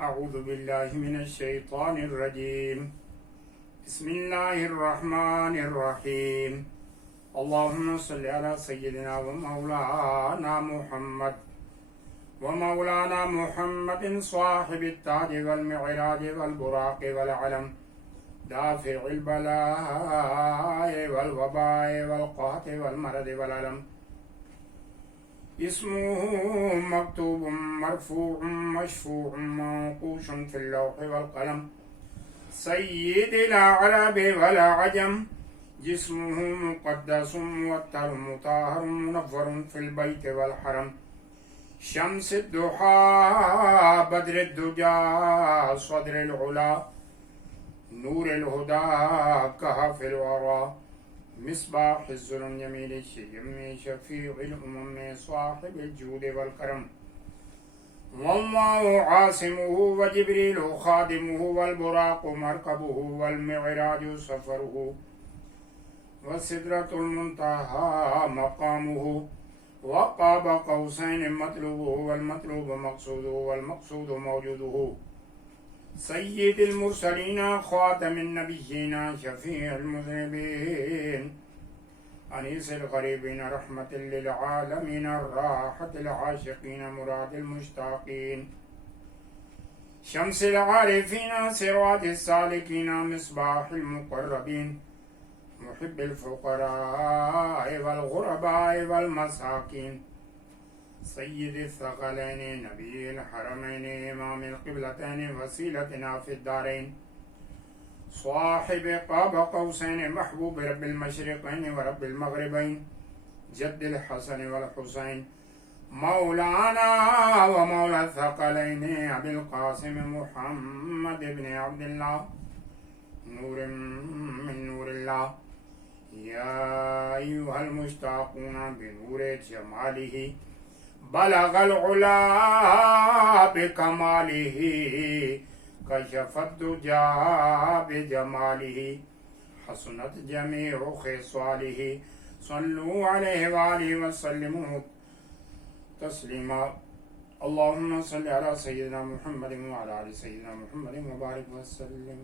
अऊज़ु बिल्लाहि मिनश शैतानिर रजीम। बिस्मिल्लाहिर रहमानिर रहीम। अल्लाहुम्मा सल्लि अला सय्यिदिना व मौलाना मुहम्मद व मौलाना मुहम्मदिन साहिबित ताज वल मिअराज वल बुराक़ वल अलम दाफ़िइल बलाए वल वबाए वल क़हत वल मरद वल अलम इस्मुहु मक्तूबुम मरफ़ूउम मशफ़ूउम मन्क़ूशुन फ़िल लौहि वल क़लम सय्यिदिल अरबि वल अजम जिस्मुहु मुक़द्दसुम मुअत्तरुम मुताहरुम मुनव्वरुन फ़िल बैति वल हरम शम्सिद दुहा बद्रिद दुजा सद्रिल उला नूरिल हुदा कहफ़िल वरा मिस्बाहिज़्ज़ुल्म जमील शियम शफ़ीउल उमम साहिबिल जूद वल करम वल्लाहु आसिमुहु व जिब्रीलु खादिमुहु वल बुराक़ु मरकबुहु वल मिअराजु सफ़रुहु व सिदरतुल मुंतहा मक़ामुहु व क़ाब क़ौसैन मतलूबुहु वल मतलूबु मक़सूदुहु वल मक़सूदु मौजूदुहु सय्यिदिल मुरसलीन ख़ातमिन नबिय्यीन शफ़ीउल मुज़निबीन अनीसिल ग़रीबीन रहमतिल लिल आलमीन राहतिल आशिक़ीन मुरादिल मुश्ताक़ीन शम्सिल आरिफ़ीन सिराजिस सालिकीन मिस्बाहिल मुक़र्रबीन मुहिब्बिल फ़ुक़राए वल ग़ुरबाए वल मसाकीन सय्यिदिस सक़लैनि नबील हरमैनि इमामिल क़िबलतैनि वसीलतिना फ़िद दारैन साहिब क़ाब क़ौसैन महबूब रब्बिल मशरिक़ैन व रब्बिल मग़रिबैन जद्दिल हसन वल हुसैन मौलाना व मौला सक़लैन अबिल क़ासिम मुहम्मद इब्न अब्दिल्लाह नूरम मिन नूरिल्लाह या अय्युहल मुश्ताक़ून बिनूरि जमालिही बलगल उला बिकमालिही कशफत दुजा बिजमालिही हसनत जमीउ खिसालिही सल्लु अलैहि व आलिहि व सल्लिमू तस्लीमा। अल्लाहुम्मा सल्लि अला सय्यिदिना मुहम्मदिन व अला आलि सय्यिदिना मुहम्मदिन व बारिक व सल्लिम।